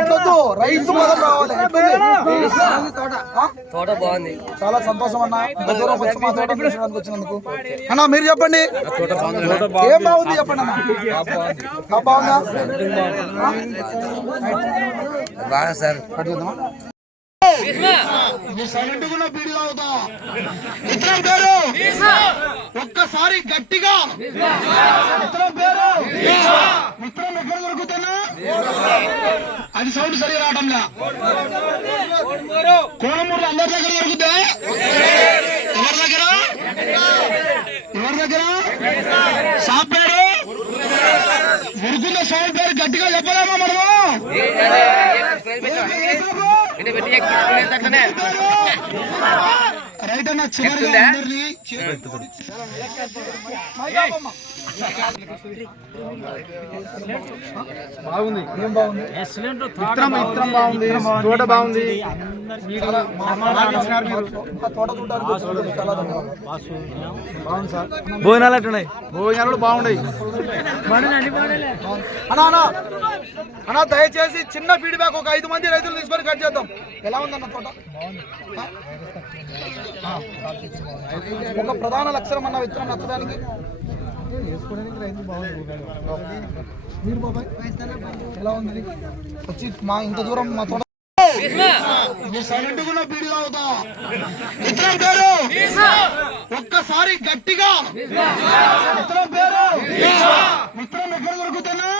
అట్లొద్దు, రైతు మొదలు రావాలి. తోట బాగుంది, చాలా సంతోషం అన్న. ఇంత దూరం వచ్చి మా తోట చూసినందుకు వచ్చినందుకు. అన్న మీరు చెప్పండి, ఏం బాగుంది చెప్పండి అన్న. బాగుందా బాగా సార్. మిత్రం పేరు ఒక్కసారి గట్టిగా మిత్రం పేరు మిత్రం ఎక్కడ దొరుకుతున్నా అది సౌండ్ సరిగా రావడంలా. కోనమూరు అందరి దగ్గర దొరుకుతా. ఎవరి దగ్గర షాప్ పేరు ఉరుకున్న సౌండ్ పేరు గట్టిగా చెప్పలేమా మనము. రైట్ అన్న చివరిగా బాగుంది. ఏం బాగుంది? మిత్రం బాగుంది, తోట బాగుంది. భోజనాలు ఎట్టున్నాయి? భోజనాలు బాగున్నాయి అన్నా. దయచేసి చిన్న ఫీడ్బ్యాక్, ఒక 5 మంది రైతులు తీసుకొని కట్ చేద్దాం. ఎలా ఉందన్న తోట? ఒక ప్రధాన లక్షణం అన్న విత్తనం నచ్చడానికి మీరు బాబాయ్ ఎలా ఉంది? వచ్చి మా ఇంత దూరం మా తోట మిత్రం పేరు ఒక్కసారి గట్టిగా మిత్రం పేరు మిత్రం ఎక్కడ దొరుకుతున్నా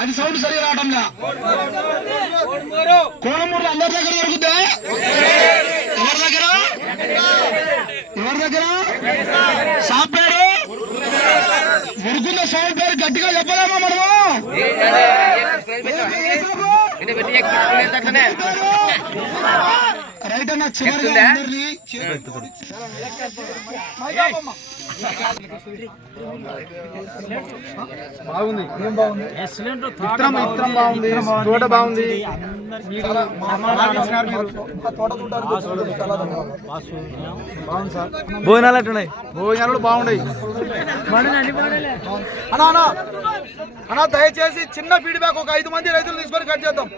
అది సౌండ్ సరిగా రావడంలా. కోనమూరు అందరి దగ్గర దొరుకుతా. ఎవరి దగ్గర షాప్ పేరు ఉరుకున్న సౌండ్ పేరు గట్టిగా చెప్పలేమా మనము. రైట్ అన్న చివరిగా బాగుంది. ఏం బాగుంది? మిత్రం బాగుంది, తోట బాగుంది. భోజనాలు ఎట్టున్నాయి? భోజనాలు బాగున్నాయి అన్నా. దయచేసి చిన్న ఫీడ్బ్యాక్, ఒక 5 మంది రైతులు తీసుకొని కట్ చేద్దాం.